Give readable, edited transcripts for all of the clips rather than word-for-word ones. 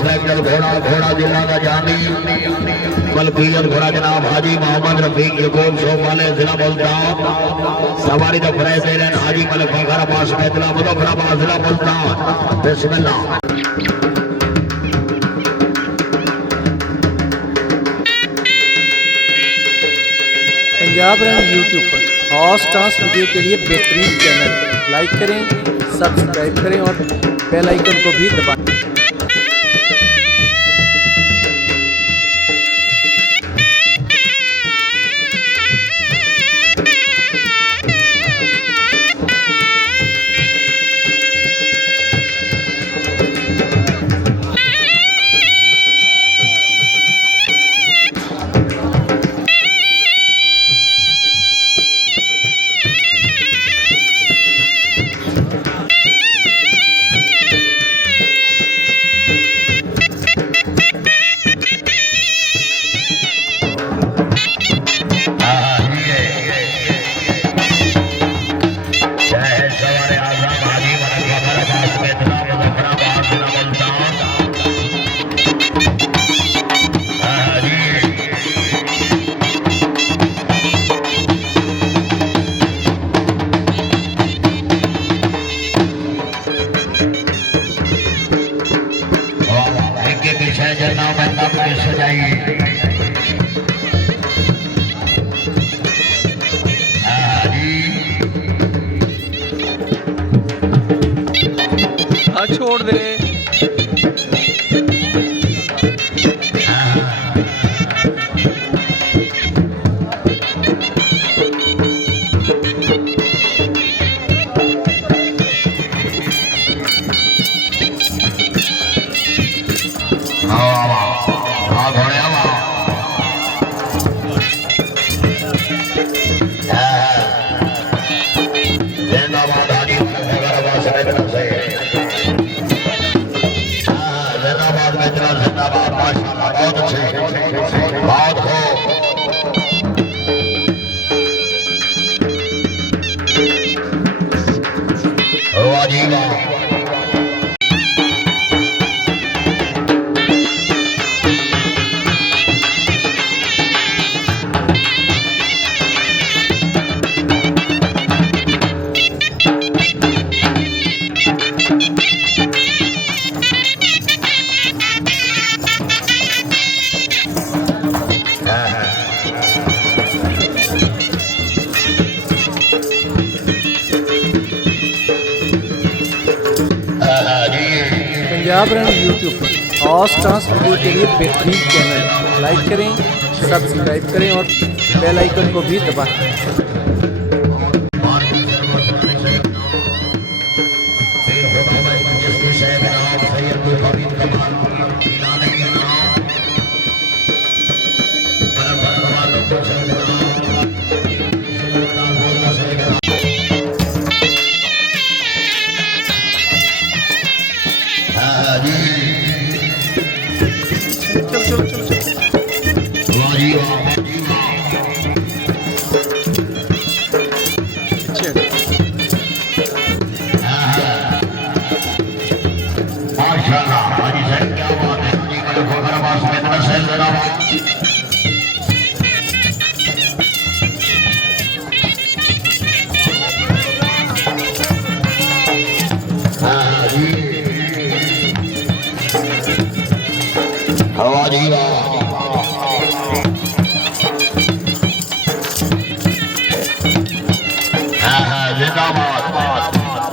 मोटरसाइकिल घोड़ा घोड़ा जिला का जानी मलकीयत घोड़ा जनाब हाजी मोहम्मद रफीक यकूब शोक वाले जिला मुल्तान सवारी तो फरेज दे रहे हाजी मलिक फखर अब्बास मैतला मुजफ्फराबाद जिला मुल्तान बिस्मिल्लाह। पंजाब रन यूट्यूब पर हॉर्स टांस वीडियो के लिए बेहतरीन चैनल लाइक करें, सब्सक्राइब करें और बेल आइकन को भी दबाएं। छोड़ दे पंजाब रन यूट्यूब पर हॉर्स टांस वीडियो के लिए बेहतरीन चैनल लाइक करें, सब्सक्राइब करें और बेल आइकन को भी दबाएं।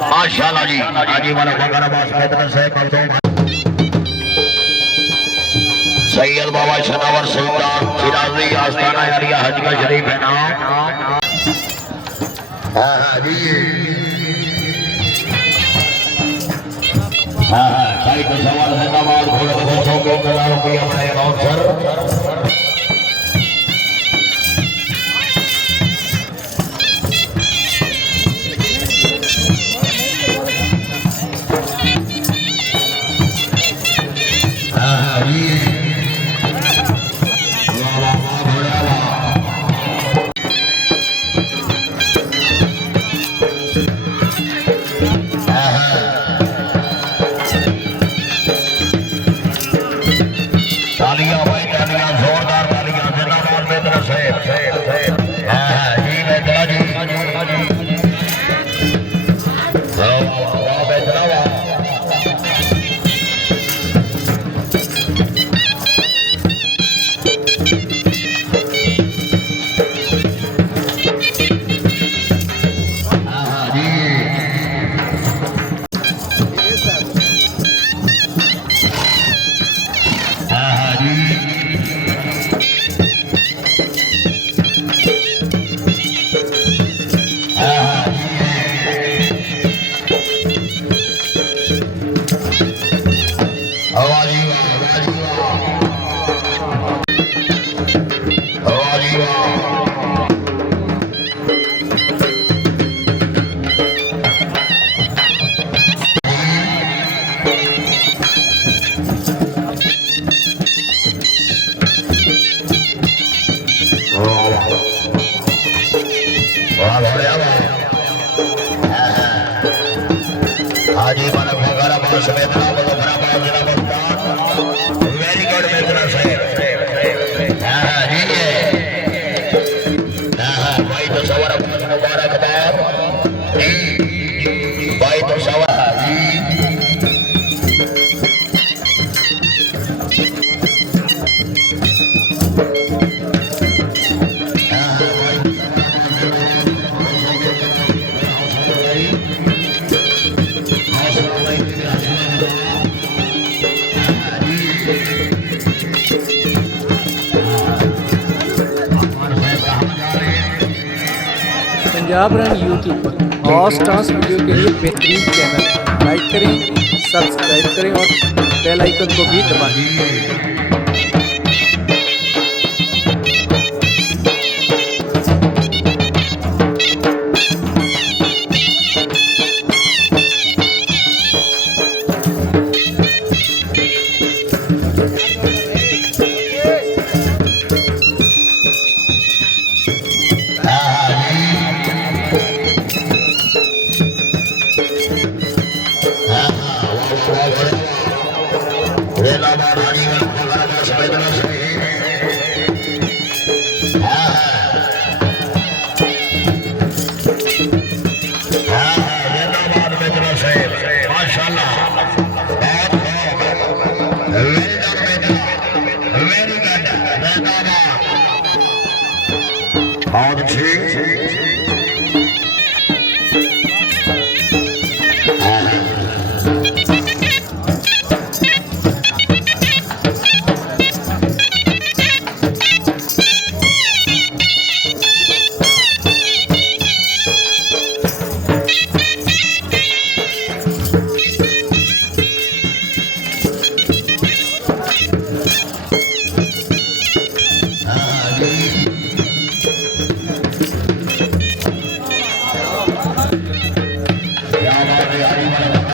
माशाल्लाह जी हाजी वाला फखर अब्बास मैतला से सैयद बाबा शनावर सुल्तान सिराजी आस्थाना एरिया हज का शरीफ है नाम। हाँ जी साइड सवाल जिंदाबाद घोड़े घोषों के कलारों की अपने अनाउंसर तालियां भाई तालियां जोरदार तालियां जिंदाबाद बेतरा साहब हाँ जी बेतरा जी वाह बेतरा वाह हाजी मानव भगवान बाबा समेत नाम तो बराबर जिला मुल्तान वेरी गुड मित्र साहब हां जी हां भाई तो सवार मुबारकबाद जी भाई तो सवार जी पंजाब रन यूट्यूब पर हॉर्स डांस वीडियो के लिए बेहतरीन चैनल लाइक करें, सब्सक्राइब करें और बेल आइकन को भी दबाएं। बहुत अच्छी